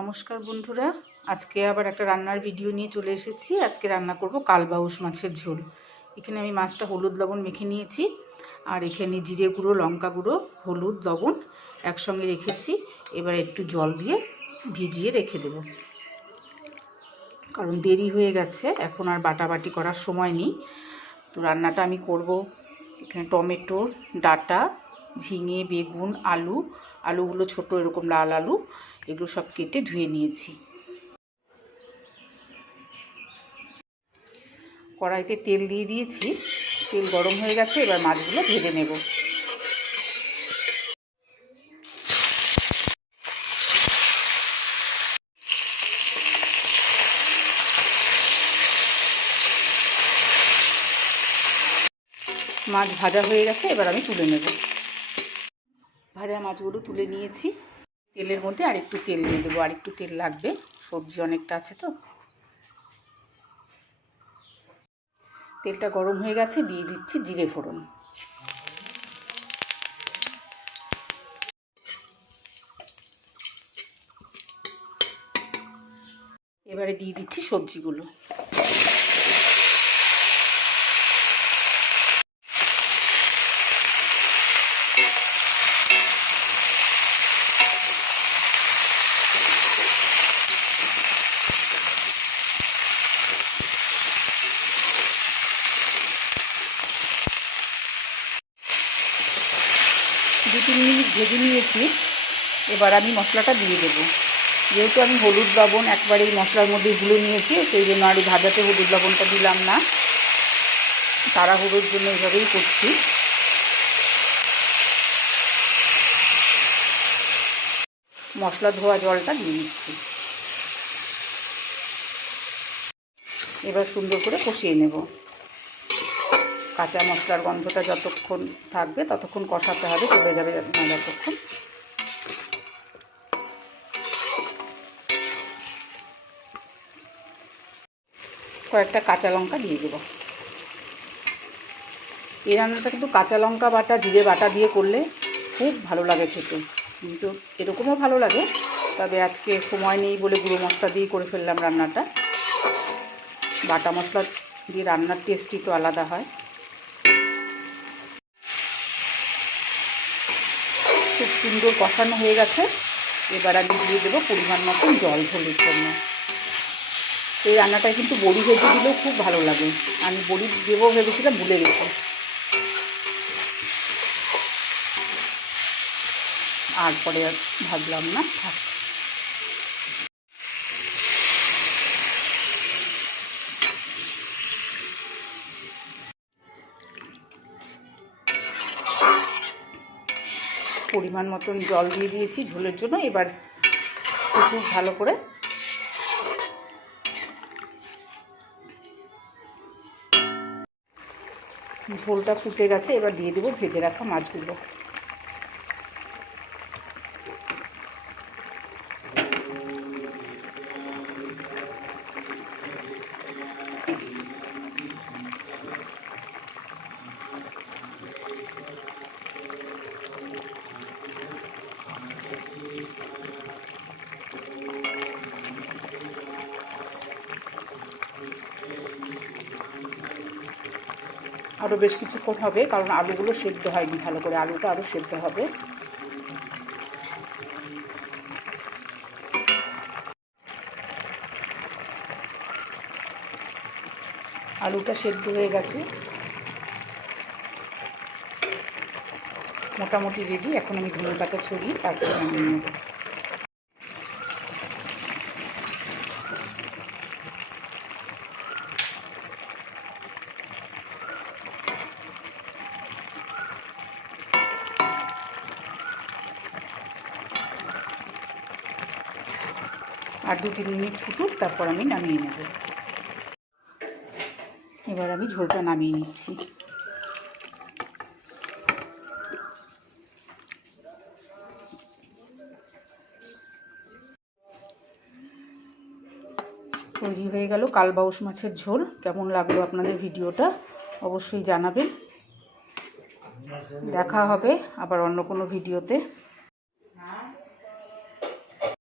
নমস্কার বন্ধুরা, আজকে আবার একটা রান্নার ভিডিও নিয়ে চলে এসেছি। আজকে রান্না করব কালবাউস মাছের ঝোল। এখানে আমি মাছটা হলুদ লবণ মেখে নিয়েছি, আর এখানে জিরে গুঁড়ো, লঙ্কা গুঁড়ো, হলুদ, লবণ একসঙ্গে রেখেছি। এবার একটু জল দিয়ে ভিজিয়ে রেখে দেব, কারণ দেরি হয়ে গেছে, এখন আর বাটাবাটি করার সময় নেই। তো রান্নাটা আমি করব। এখানে টমেটো, ডাঁটা, ঝিঙে, বেগুন, আলুগুলো ছোট এরকম লাল আলু, এগুলো সব কেটে ধুয়ে নিয়েছি। কড়াইতে তেল দিয়ে দিয়েছি, তেল গরম হয়ে গেছে। এবার মাছগুলো ভেজে নেব। মাছ ভাজা হয়ে গেছে, এবার আমি তুলে নেব। ভাজা মাছগুলো তুলে নিয়েছি। তেলের মধ্যে আরেকটু তেল দিয়ে দেবো, আরেকটু তেল লাগবে, সবজি অনেকটা আছে তো। তেলটা গরম হয়ে গেছে, দিয়ে দিচ্ছি জিরে ফোড়ন। এবারে দিয়ে দিচ্ছি সবজিগুলো। দু 3 মিনিট ভেজে নিয়েছি। এবার আমি মশলাটা দিয়ে দেবো। যেহেতু আমি হলুদ লবণ একবারেই মশলার মধ্যে গুলে নিয়েছি, সেই জন্য আর ভাজাতে হলুদ লবণটা দিলাম না। তাড়াহুড়োর জন্য এভাবেই করছি। মশলা ধোয়া জলটা দিয়ে দিচ্ছি। এবার সুন্দর করে কষিয়ে নেব। কাঁচা মশলার গন্ধটা যতক্ষণ থাকবে ততক্ষণ কষাতে হবে, চলে যাবে না যতক্ষণ। কয়েকটা কাঁচা লঙ্কা দিয়ে দেব। এই রান্নাটা কিন্তু কাঁচা লঙ্কা বাটা, জিরে বাটা দিয়ে করলে খুব ভালো লাগে খেতে, কিন্তু এরকমও ভালো লাগে। তবে আজকে সময় নেই বলে গুঁড়ো মশলা দিয়ে করে ফেললাম রান্নাটা। বাটা মশলা দিয়ে রান্নার টেস্টই তো আলাদা হয়। খুব সুন্দর কষানো হয়ে গেছে। এবার আমি দিয়ে দেবো পরিমাণ মতন জল ঝোলের জন্য। এই রান্নাটায় কিন্তু বড়ি ভেজে দিলেও খুব ভালো লাগে। আমি বড়ি দেবো ভেবেছিলাম, ভুলে গেছি। আর পরে ভাবলাম না, থাক। পরিমাণ মতন জল দিয়ে দিয়েছি ঝোলের জন্য। এবার খুব ভালো করে ঝোলটা ফুটে গেছে। এবার দিয়ে দেবো ভেজে রাখা মাছগুলো। আরও বেশ কিছুক্ষণ হবে, কারণ আলুগুলো সেদ্ধ হয়নি ভালো করে। আলুটা আরও সেদ্ধ হবে। আলুটা সেদ্ধ হয়ে গেছে, মোটামুটি রেডি। এখন আমি ধনে পাতা ছড়িয়ে তারপরে নামিয়ে নেব। আর 2-3 মিনিট ফুটুক, তারপর আমি নামিয়ে নেব। এবার আমি ঝোলটা নামিয়ে নিচ্ছি। তৈরি হয়ে গেল কালবাউস মাছের ঝোল। কেমন লাগলো আপনাদের ভিডিওটা অবশ্যই জানাবেন। দেখা হবে আবার অন্য কোনো ভিডিওতে।